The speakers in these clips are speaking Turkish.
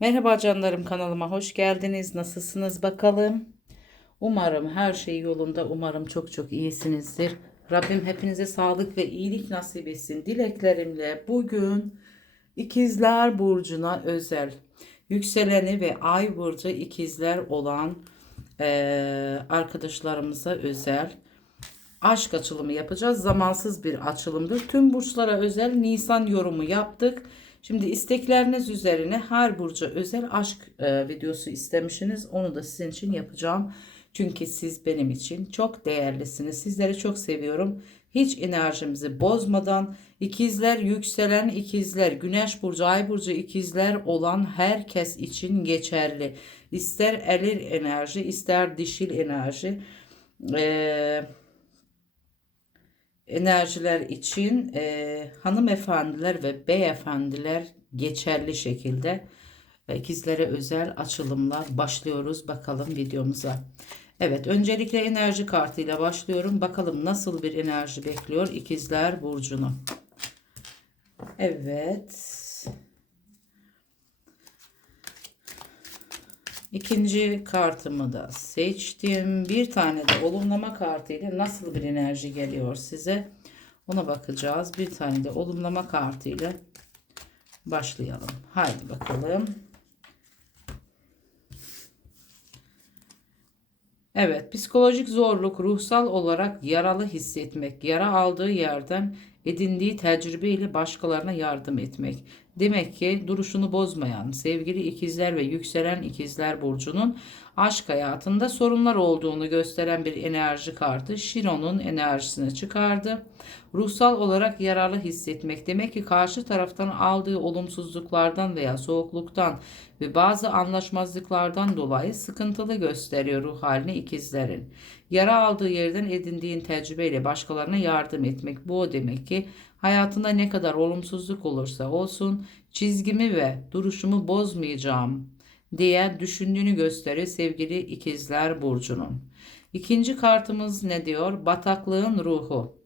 Merhaba canlarım kanalıma hoş geldiniz. Nasılsınız bakalım? Umarım her şey yolunda. Umarım çok çok iyisinizdir. Rabbim hepinize sağlık ve iyilik nasip etsin. Dileklerimle bugün ikizler burcuna özel yükseleni ve ay burcu ikizler olan eee, arkadaşlarımıza özel aşk açılımı yapacağız. Zamansız bir açılımdır. Tüm burçlara özel Nisan yorumu yaptık. Şimdi istekleriniz üzerine her burca özel aşk e, videosu istemişsiniz. Onu da sizin için yapacağım. Çünkü siz benim için çok değerlisiniz. Sizleri çok seviyorum. Hiç enerjimizi bozmadan ikizler, yükselen ikizler, güneş burcu, ay burcu ikizler olan herkes için geçerli. İster eril enerji, ister dişil enerji. Eee enerjiler için e, hanımefendiler ve beyefendiler geçerli şekilde e, ikizlere özel açılımlar başlıyoruz bakalım videomuza. Evet öncelikle enerji kartıyla başlıyorum. Bakalım nasıl bir enerji bekliyor ikizler burcunu. Evet. İkinci kartımı da seçtim. Bir tane de olumlama kartıyla nasıl bir enerji geliyor size? Ona bakacağız. Bir tane de olumlama kartıyla başlayalım. Haydi bakalım. Evet, psikolojik zorluk, ruhsal olarak yaralı hissetmek, yara aldığı yerden edindiği tecrübeyle başkalarına yardım etmek. Demek ki duruşunu bozmayan sevgili ikizler ve yükselen ikizler burcunun aşk hayatında sorunlar olduğunu gösteren bir enerji kartı Şiron'un enerjisini çıkardı. Ruhsal olarak yararlı hissetmek demek ki karşı taraftan aldığı olumsuzluklardan veya soğukluktan ve bazı anlaşmazlıklardan dolayı sıkıntılı gösteriyor ruh halini ikizlerin. Yara aldığı yerden edindiğin tecrübeyle başkalarına yardım etmek bu o demek ki hayatında ne kadar olumsuzluk olursa olsun çizgimi ve duruşumu bozmayacağım diye düşündüğünü gösteriyor sevgili ikizler burcunun. İkinci kartımız ne diyor? Bataklığın ruhu.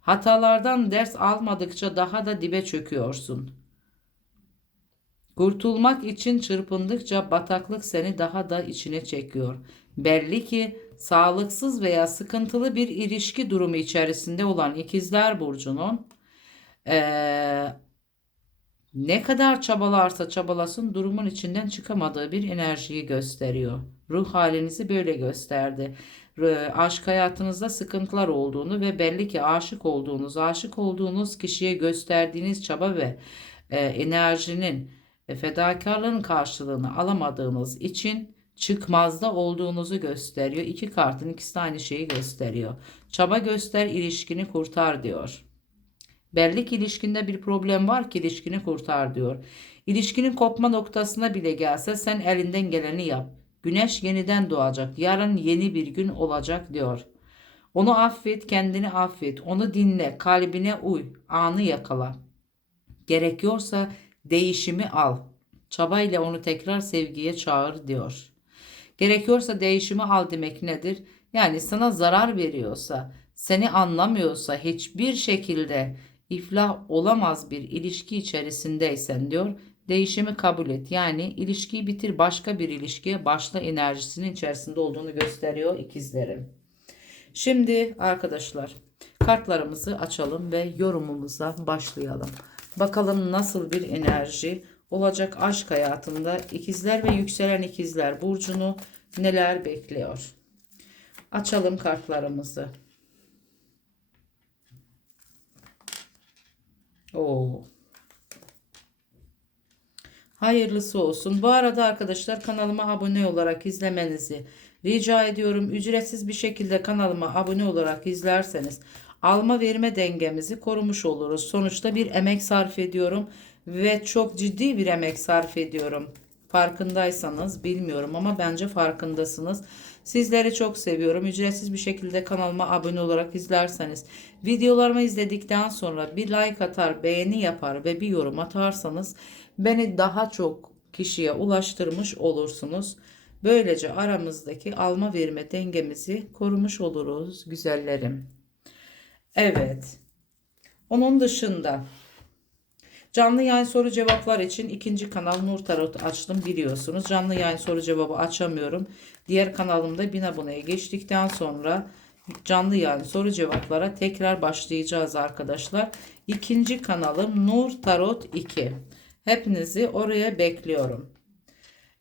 Hatalardan ders almadıkça daha da dibe çöküyorsun. Kurtulmak için çırpındıkça bataklık seni daha da içine çekiyor. Belli ki sağlıksız veya sıkıntılı bir ilişki durumu içerisinde olan ikizler burcunun eee, ne kadar çabalarsa çabalasın durumun içinden çıkamadığı bir enerjiyi gösteriyor. Ruh halinizi böyle gösterdi. Aşk hayatınızda sıkıntılar olduğunu ve belli ki aşık olduğunuz, aşık olduğunuz kişiye gösterdiğiniz çaba ve e, enerjinin e, fedakarlığın karşılığını alamadığınız için çıkmazda olduğunuzu gösteriyor. İki kartın ikisi de aynı şeyi gösteriyor. Çaba göster, ilişkini kurtar diyor. Belli ki ilişkinde bir problem var ki ilişkini kurtar diyor. İlişkinin kopma noktasına bile gelse sen elinden geleni yap. Güneş yeniden doğacak. Yarın yeni bir gün olacak diyor. Onu affet, kendini affet. Onu dinle, kalbine uy, anı yakala. Gerekiyorsa değişimi al. Çabayla onu tekrar sevgiye çağır diyor. Gerekiyorsa değişimi al demek nedir? Yani sana zarar veriyorsa, seni anlamıyorsa hiçbir şekilde iflah olamaz bir ilişki içerisindeysen diyor. Değişimi kabul et. Yani ilişkiyi bitir başka bir ilişkiye başla enerjisinin içerisinde olduğunu gösteriyor ikizlerim. Şimdi arkadaşlar kartlarımızı açalım ve yorumumuza başlayalım. Bakalım nasıl bir enerji olacak aşk hayatında ikizler ve yükselen ikizler burcunu neler bekliyor? Açalım kartlarımızı. Oo. Hayırlısı olsun. Bu arada arkadaşlar kanalıma abone olarak izlemenizi rica ediyorum. Ücretsiz bir şekilde kanalıma abone olarak izlerseniz alma verme dengemizi korumuş oluruz. Sonuçta bir emek sarf ediyorum ve çok ciddi bir emek sarf ediyorum. Farkındaysanız bilmiyorum ama bence farkındasınız. Sizleri çok seviyorum. Ücretsiz bir şekilde kanalıma abone olarak izlerseniz, videolarımı izledikten sonra bir like atar, beğeni yapar ve bir yorum atarsanız beni daha çok kişiye ulaştırmış olursunuz. Böylece aramızdaki alma verme dengemizi korumuş oluruz güzellerim. Evet. Onun dışında Canlı yayın soru cevaplar için ikinci kanal Nur Tarot açtım biliyorsunuz. Canlı yayın soru cevabı açamıyorum. Diğer kanalımda 1000 aboneye geçtikten sonra canlı yayın soru cevaplara tekrar başlayacağız arkadaşlar. İkinci kanalım Nur Tarot 2. Hepinizi oraya bekliyorum.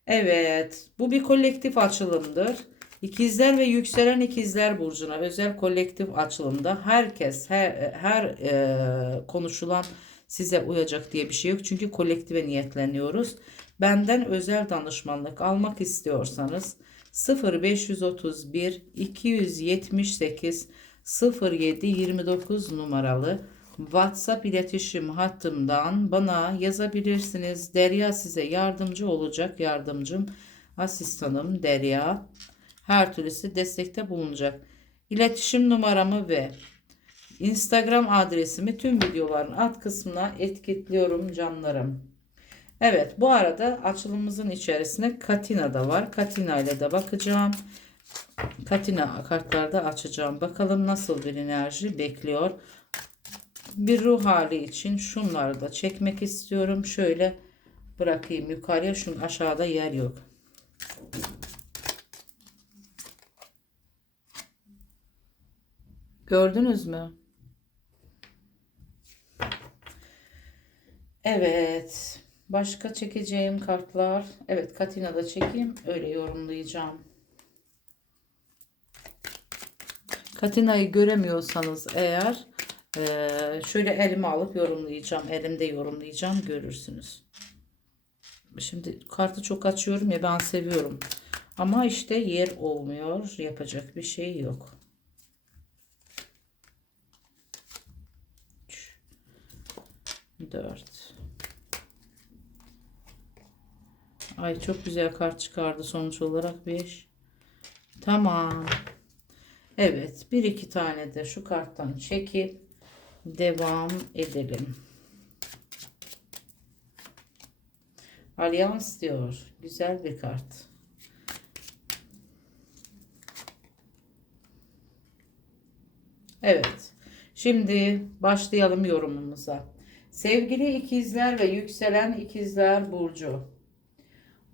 Evet, bu bir kolektif açılımdır. İkizler ve yükselen ikizler burcuna özel kolektif açılımda herkes her her e, konuşulan size uyacak diye bir şey yok. Çünkü kolektive niyetleniyoruz. Benden özel danışmanlık almak istiyorsanız 0531 278 07 29 numaralı WhatsApp iletişim hattımdan bana yazabilirsiniz. Derya size yardımcı olacak. Yardımcım, asistanım Derya. Her türlüsü destekte bulunacak. İletişim numaramı ve Instagram adresimi tüm videoların alt kısmına etiketliyorum canlarım. Evet bu arada açılımımızın içerisinde Katina da var. Katina ile de bakacağım. Katina kartlarda açacağım. Bakalım nasıl bir enerji bekliyor. Bir ruh hali için şunları da çekmek istiyorum. Şöyle bırakayım yukarıya. Şunun aşağıda yer yok. Gördünüz mü? Evet. Başka çekeceğim kartlar. Evet Katina da çekeyim. Öyle yorumlayacağım. Katina'yı göremiyorsanız eğer eee, şöyle elime alıp yorumlayacağım. Elimde yorumlayacağım. Görürsünüz. Şimdi kartı çok açıyorum ya ben seviyorum. Ama işte yer olmuyor. Yapacak bir şey yok. 4 Ay çok güzel kart çıkardı sonuç olarak 5 Tamam. Evet bir iki tane de şu karttan çekip devam edelim. Alyans diyor. Güzel bir kart. Evet. Şimdi başlayalım yorumumuza. Sevgili ikizler ve yükselen ikizler burcu.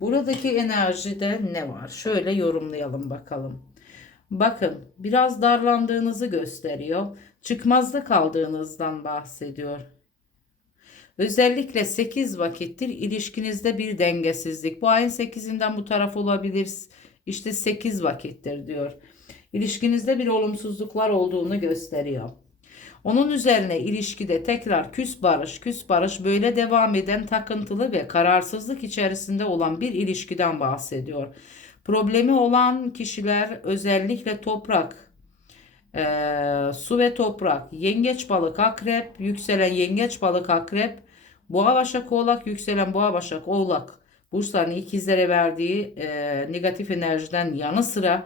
Buradaki enerjide ne var? Şöyle yorumlayalım bakalım. Bakın biraz darlandığınızı gösteriyor. Çıkmazda kaldığınızdan bahsediyor. Özellikle 8 vakittir ilişkinizde bir dengesizlik. Bu ayın 8'inden bu taraf olabilir. İşte 8 vakittir diyor. İlişkinizde bir olumsuzluklar olduğunu gösteriyor. Onun üzerine ilişkide tekrar küs barış, küs barış böyle devam eden takıntılı ve kararsızlık içerisinde olan bir ilişkiden bahsediyor. Problemi olan kişiler özellikle toprak, e, su ve toprak, yengeç balık akrep, yükselen yengeç balık akrep, boğa başak oğlak, yükselen boğa başak oğlak burçların ikizlere verdiği e, negatif enerjiden yanı sıra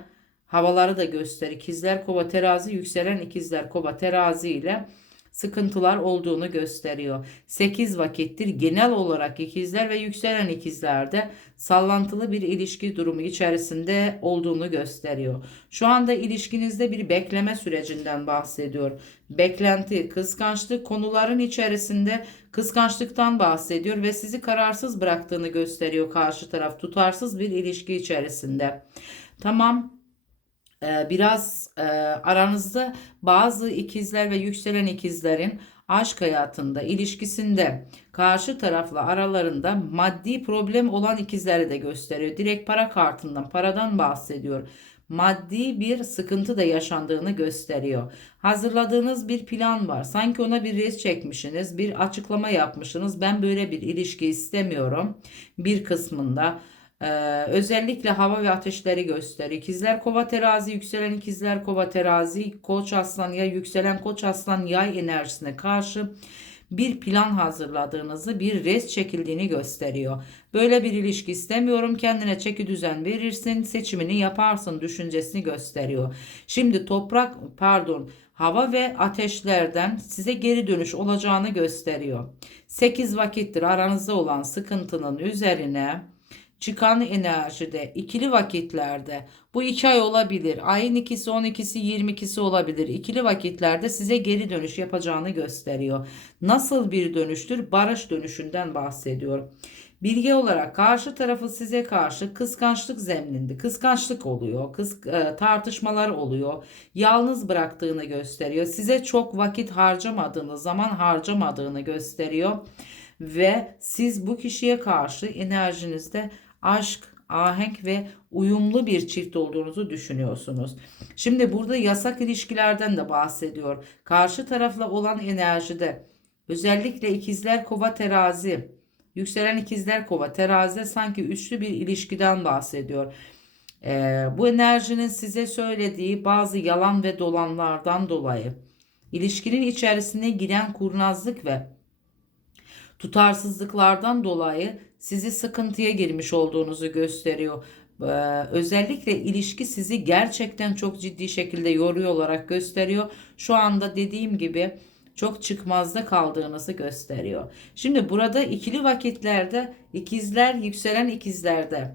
havaları da göster. İkizler kova terazi yükselen ikizler kova terazi ile sıkıntılar olduğunu gösteriyor. 8 vakittir genel olarak ikizler ve yükselen ikizlerde sallantılı bir ilişki durumu içerisinde olduğunu gösteriyor. Şu anda ilişkinizde bir bekleme sürecinden bahsediyor. Beklenti, kıskançlık konuların içerisinde kıskançlıktan bahsediyor ve sizi kararsız bıraktığını gösteriyor karşı taraf tutarsız bir ilişki içerisinde. Tamam biraz e, aranızda bazı ikizler ve yükselen ikizlerin aşk hayatında, ilişkisinde karşı tarafla aralarında maddi problem olan ikizleri de gösteriyor. Direkt para kartından, paradan bahsediyor. Maddi bir sıkıntı da yaşandığını gösteriyor. Hazırladığınız bir plan var. Sanki ona bir res çekmişsiniz, bir açıklama yapmışsınız. Ben böyle bir ilişki istemiyorum. Bir kısmında ee, özellikle hava ve ateşleri gösterir. İkizler kova terazi, yükselen ikizler kova terazi, koç aslan ya yükselen koç aslan yay enerjisine karşı bir plan hazırladığınızı, bir res çekildiğini gösteriyor. Böyle bir ilişki istemiyorum. Kendine çeki düzen verirsin, seçimini yaparsın düşüncesini gösteriyor. Şimdi toprak, pardon, hava ve ateşlerden size geri dönüş olacağını gösteriyor. 8 vakittir aranızda olan sıkıntının üzerine çıkan enerjide ikili vakitlerde bu iki ay olabilir. Ayın ikisi 12'si 22'si olabilir. İkili vakitlerde size geri dönüş yapacağını gösteriyor. Nasıl bir dönüştür? Barış dönüşünden bahsediyor. Bilgi olarak karşı tarafı size karşı kıskançlık zemninde kıskançlık oluyor, kıs, e, tartışmalar oluyor, yalnız bıraktığını gösteriyor. Size çok vakit harcamadığını, zaman harcamadığını gösteriyor ve siz bu kişiye karşı enerjinizde aşk, ahenk ve uyumlu bir çift olduğunuzu düşünüyorsunuz. Şimdi burada yasak ilişkilerden de bahsediyor. Karşı tarafla olan enerjide özellikle ikizler kova terazi, yükselen ikizler kova terazide sanki üçlü bir ilişkiden bahsediyor. Ee, bu enerjinin size söylediği bazı yalan ve dolanlardan dolayı ilişkinin içerisine giren kurnazlık ve tutarsızlıklardan dolayı sizi sıkıntıya girmiş olduğunuzu gösteriyor. Ee, özellikle ilişki sizi gerçekten çok ciddi şekilde yoruyor olarak gösteriyor. Şu anda dediğim gibi çok çıkmazda kaldığınızı gösteriyor. Şimdi burada ikili vakitlerde ikizler yükselen ikizlerde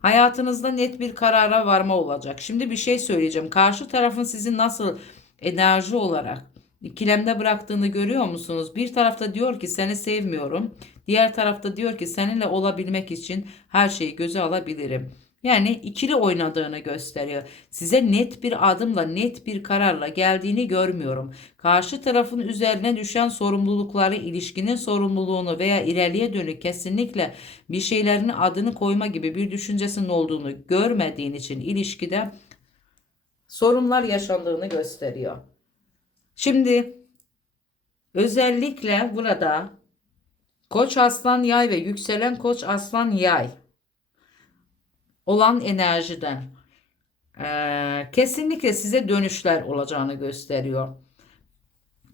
hayatınızda net bir karara varma olacak. Şimdi bir şey söyleyeceğim. Karşı tarafın sizi nasıl enerji olarak ikilemde bıraktığını görüyor musunuz? Bir tarafta diyor ki seni sevmiyorum. Diğer tarafta diyor ki seninle olabilmek için her şeyi göze alabilirim. Yani ikili oynadığını gösteriyor. Size net bir adımla, net bir kararla geldiğini görmüyorum. Karşı tarafın üzerine düşen sorumlulukları, ilişkinin sorumluluğunu veya ileriye dönük kesinlikle bir şeylerin adını koyma gibi bir düşüncesinin olduğunu görmediğin için ilişkide sorunlar yaşandığını gösteriyor. Şimdi özellikle burada Koç aslan yay ve yükselen koç aslan yay olan enerjiden eee, kesinlikle size dönüşler olacağını gösteriyor.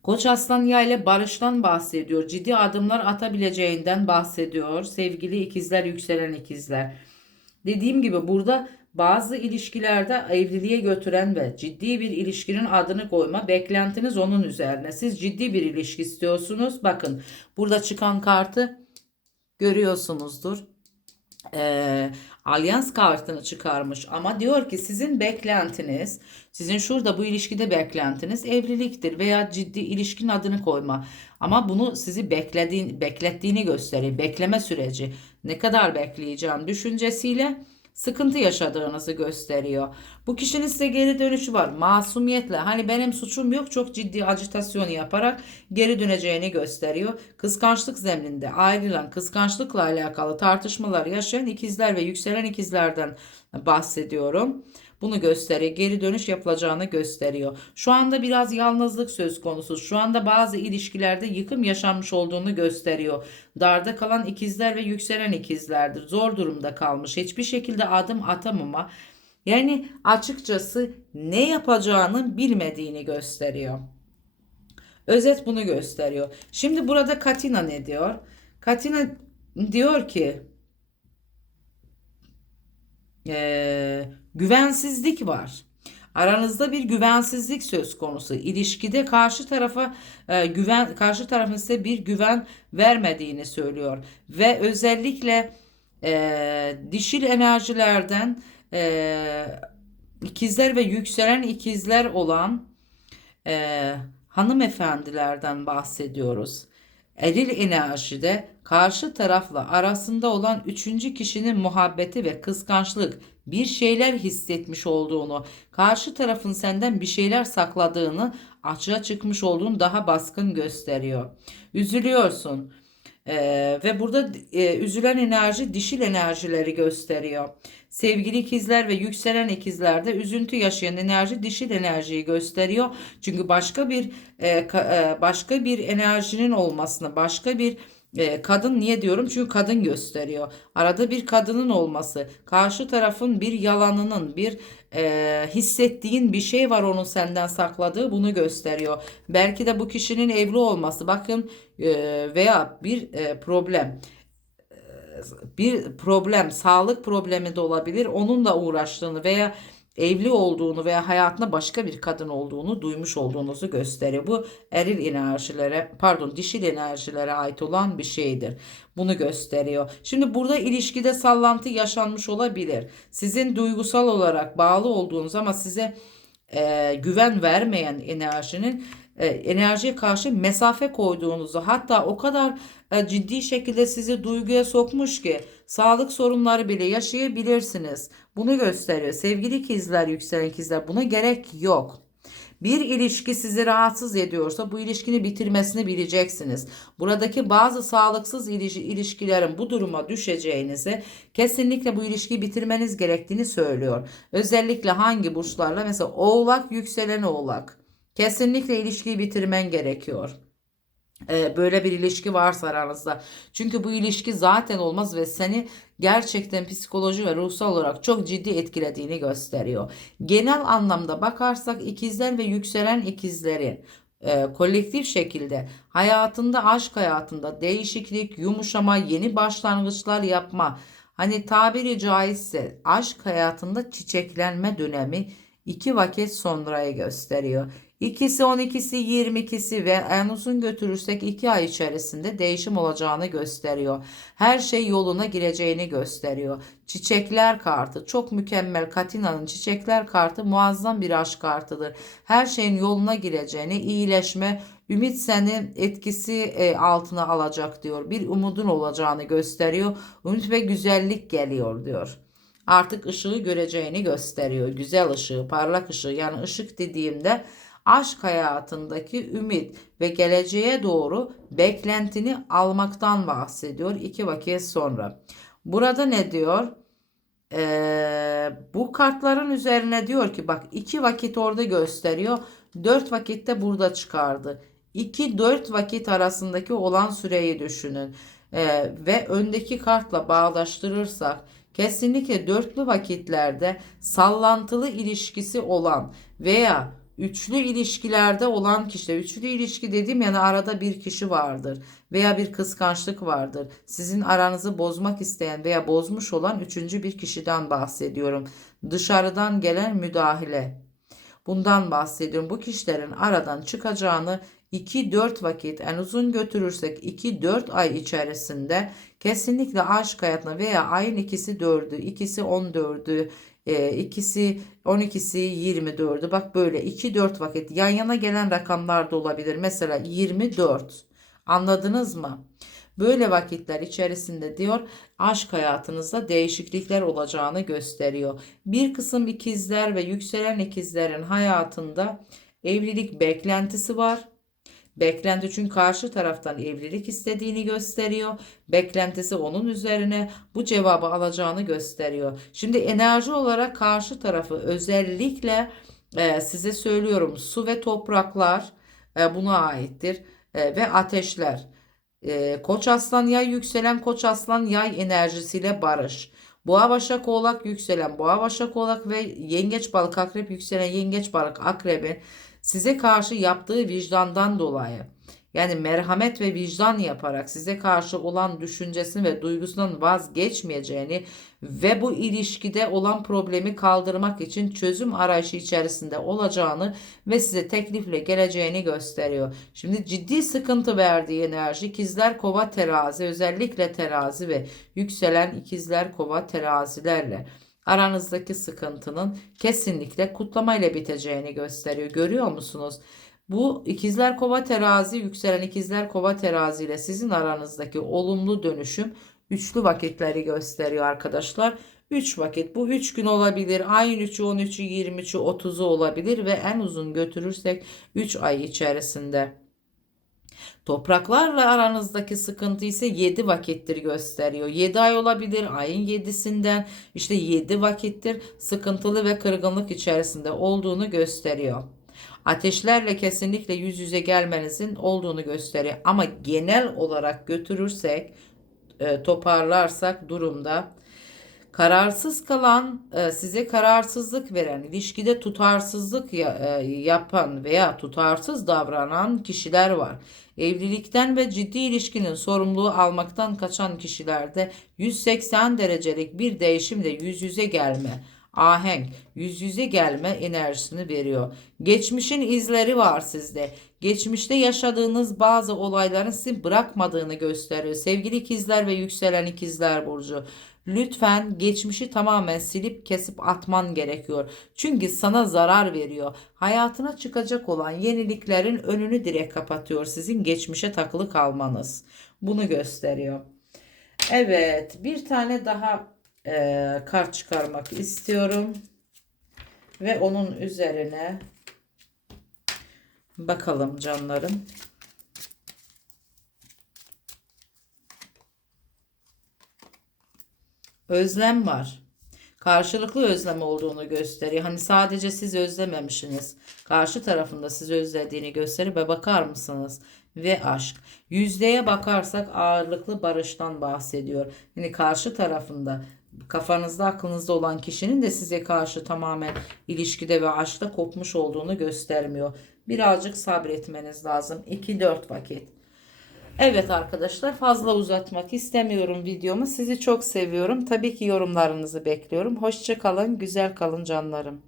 Koç aslan yay ile barıştan bahsediyor. Ciddi adımlar atabileceğinden bahsediyor. Sevgili ikizler, yükselen ikizler. Dediğim gibi burada bazı ilişkilerde evliliğe götüren ve ciddi bir ilişkinin adını koyma beklentiniz onun üzerine. Siz ciddi bir ilişki istiyorsunuz. Bakın burada çıkan kartı görüyorsunuzdur. Ee, alyans kartını çıkarmış ama diyor ki sizin beklentiniz, sizin şurada bu ilişkide beklentiniz evliliktir veya ciddi ilişkinin adını koyma. Ama bunu sizi beklediğin, beklettiğini gösteriyor. Bekleme süreci. Ne kadar bekleyeceğim düşüncesiyle sıkıntı yaşadığınızı gösteriyor. Bu kişinin size geri dönüşü var. Masumiyetle hani benim suçum yok çok ciddi acitasyon yaparak geri döneceğini gösteriyor. Kıskançlık zeminde ayrılan kıskançlıkla alakalı tartışmalar yaşayan ikizler ve yükselen ikizlerden bahsediyorum. Bunu gösteriyor. Geri dönüş yapılacağını gösteriyor. Şu anda biraz yalnızlık söz konusu. Şu anda bazı ilişkilerde yıkım yaşanmış olduğunu gösteriyor. Darda kalan ikizler ve yükselen ikizlerdir. Zor durumda kalmış. Hiçbir şekilde adım atamama. Yani açıkçası ne yapacağını bilmediğini gösteriyor. Özet bunu gösteriyor. Şimdi burada Katina ne diyor? Katina diyor ki eee, güvensizlik var. Aranızda bir güvensizlik söz konusu. İlişkide karşı tarafa e, güven karşı tarafın size bir güven vermediğini söylüyor ve özellikle e, dişil enerjilerden e, ikizler ve yükselen ikizler olan e, hanımefendilerden bahsediyoruz. Eril enerjide karşı tarafla arasında olan üçüncü kişinin muhabbeti ve kıskançlık bir şeyler hissetmiş olduğunu, karşı tarafın senden bir şeyler sakladığını, açığa çıkmış olduğunu daha baskın gösteriyor. Üzülüyorsun. Ee, ve burada e, üzülen enerji dişil enerjileri gösteriyor. Sevgili ikizler ve yükselen ikizlerde üzüntü yaşayan enerji dişil enerjiyi gösteriyor. Çünkü başka bir e, ka- e, başka bir enerjinin olmasını, başka bir e, kadın niye diyorum? Çünkü kadın gösteriyor. Arada bir kadının olması, karşı tarafın bir yalanının, bir e, hissettiğin bir şey var onun senden sakladığı bunu gösteriyor. Belki de bu kişinin evli olması, bakın e, veya bir e, problem bir problem, sağlık problemi de olabilir. Onunla uğraştığını veya evli olduğunu veya hayatında başka bir kadın olduğunu duymuş olduğunuzu gösteriyor. Bu eril enerjilere, pardon dişil enerjilere ait olan bir şeydir. Bunu gösteriyor. Şimdi burada ilişkide sallantı yaşanmış olabilir. Sizin duygusal olarak bağlı olduğunuz ama size e, güven vermeyen enerjinin e, enerjiye karşı mesafe koyduğunuzu hatta o kadar e, ciddi şekilde sizi duyguya sokmuş ki sağlık sorunları bile yaşayabilirsiniz. Bunu gösteriyor. Sevgili ikizler, yükselen ikizler buna gerek yok. Bir ilişki sizi rahatsız ediyorsa bu ilişkini bitirmesini bileceksiniz. Buradaki bazı sağlıksız iliş- ilişkilerin bu duruma düşeceğinizi kesinlikle bu ilişkiyi bitirmeniz gerektiğini söylüyor. Özellikle hangi burçlarla mesela oğlak yükselen oğlak. Kesinlikle ilişkiyi bitirmen gerekiyor. Ee, böyle bir ilişki varsa aranızda. Çünkü bu ilişki zaten olmaz ve seni gerçekten psikoloji ve ruhsal olarak çok ciddi etkilediğini gösteriyor. Genel anlamda bakarsak ikizler ve yükselen ikizleri e, kolektif şekilde hayatında, aşk hayatında değişiklik, yumuşama, yeni başlangıçlar yapma, hani tabiri caizse aşk hayatında çiçeklenme dönemi iki vakit sonrayı gösteriyor. İkisi 12'si 22'si ve en uzun götürürsek 2 ay içerisinde değişim olacağını gösteriyor. Her şey yoluna gireceğini gösteriyor. Çiçekler kartı çok mükemmel. Katina'nın çiçekler kartı muazzam bir aşk kartıdır. Her şeyin yoluna gireceğini, iyileşme, ümit seni etkisi e, altına alacak diyor. Bir umudun olacağını gösteriyor. Ümit ve güzellik geliyor diyor artık ışığı göreceğini gösteriyor. Güzel ışığı, parlak ışığı. Yani ışık dediğimde aşk hayatındaki ümit ve geleceğe doğru beklentini almaktan bahsediyor iki vakit sonra. Burada ne diyor? Ee, bu kartların üzerine diyor ki bak iki vakit orada gösteriyor. Dört vakitte burada çıkardı. 2-4 vakit arasındaki olan süreyi düşünün. Ee, ve öndeki kartla bağdaştırırsak kesinlikle dörtlü vakitlerde sallantılı ilişkisi olan veya üçlü ilişkilerde olan kişiler, üçlü ilişki dediğim yani arada bir kişi vardır veya bir kıskançlık vardır. Sizin aranızı bozmak isteyen veya bozmuş olan üçüncü bir kişiden bahsediyorum. Dışarıdan gelen müdahale. Bundan bahsediyorum. Bu kişilerin aradan çıkacağını 2-4 vakit en uzun götürürsek 2-4 ay içerisinde kesinlikle aşk hayatına veya ayın ikisi 4'ü, ikisi 14'ü, e, ikisi 12'si 24'ü bak böyle 2-4 vakit yan yana gelen rakamlar da olabilir. Mesela 24 anladınız mı? Böyle vakitler içerisinde diyor aşk hayatınızda değişiklikler olacağını gösteriyor. Bir kısım ikizler ve yükselen ikizlerin hayatında evlilik beklentisi var. Beklenti çünkü karşı taraftan evlilik istediğini gösteriyor. Beklentisi onun üzerine bu cevabı alacağını gösteriyor. Şimdi enerji olarak karşı tarafı özellikle e, size söylüyorum su ve topraklar e, buna aittir e, ve ateşler. E, Koç aslan yay yükselen koç aslan yay enerjisiyle barış. Boğa başak oğlak yükselen boğa başak oğlak ve yengeç balık akrep yükselen yengeç balık akrebin size karşı yaptığı vicdandan dolayı yani merhamet ve vicdan yaparak size karşı olan düşüncesini ve duygusundan vazgeçmeyeceğini ve bu ilişkide olan problemi kaldırmak için çözüm arayışı içerisinde olacağını ve size teklifle geleceğini gösteriyor. Şimdi ciddi sıkıntı verdiği enerji ikizler kova terazi özellikle terazi ve yükselen ikizler kova terazilerle aranızdaki sıkıntının kesinlikle kutlamayla biteceğini gösteriyor. Görüyor musunuz? Bu ikizler kova terazi yükselen ikizler kova terazi ile sizin aranızdaki olumlu dönüşüm üçlü vakitleri gösteriyor arkadaşlar. 3 vakit bu 3 gün olabilir. Ayın 3'ü 13'ü 23'ü 30'u olabilir ve en uzun götürürsek 3 ay içerisinde. Topraklarla aranızdaki sıkıntı ise 7 vakittir gösteriyor. 7 ay olabilir ayın 7'sinden işte 7 vakittir sıkıntılı ve kırgınlık içerisinde olduğunu gösteriyor. Ateşlerle kesinlikle yüz yüze gelmenizin olduğunu gösteriyor. Ama genel olarak götürürsek, e, toparlarsak durumda kararsız kalan, e, size kararsızlık veren, ilişkide tutarsızlık e, yapan veya tutarsız davranan kişiler var. Evlilikten ve ciddi ilişkinin sorumluluğu almaktan kaçan kişilerde 180 derecelik bir değişimle yüz yüze gelme ahenk, yüz yüze gelme enerjisini veriyor. Geçmişin izleri var sizde. Geçmişte yaşadığınız bazı olayların sizi bırakmadığını gösteriyor. Sevgili ikizler ve yükselen ikizler burcu. Lütfen geçmişi tamamen silip kesip atman gerekiyor. Çünkü sana zarar veriyor. Hayatına çıkacak olan yeniliklerin önünü direkt kapatıyor sizin geçmişe takılı kalmanız. Bunu gösteriyor. Evet, bir tane daha eee, kart çıkarmak istiyorum. Ve onun üzerine bakalım canlarım. Özlem var. Karşılıklı özlem olduğunu gösteriyor. Hani sadece siz özlememişsiniz. Karşı tarafında sizi özlediğini gösterir ve bakar mısınız? Ve aşk. Yüzdeye bakarsak ağırlıklı barıştan bahsediyor. Yani karşı tarafında kafanızda aklınızda olan kişinin de size karşı tamamen ilişkide ve aşkta kopmuş olduğunu göstermiyor. Birazcık sabretmeniz lazım. 2-4 vakit. Evet arkadaşlar fazla uzatmak istemiyorum videomu. Sizi çok seviyorum. Tabii ki yorumlarınızı bekliyorum. Hoşça kalın, güzel kalın canlarım.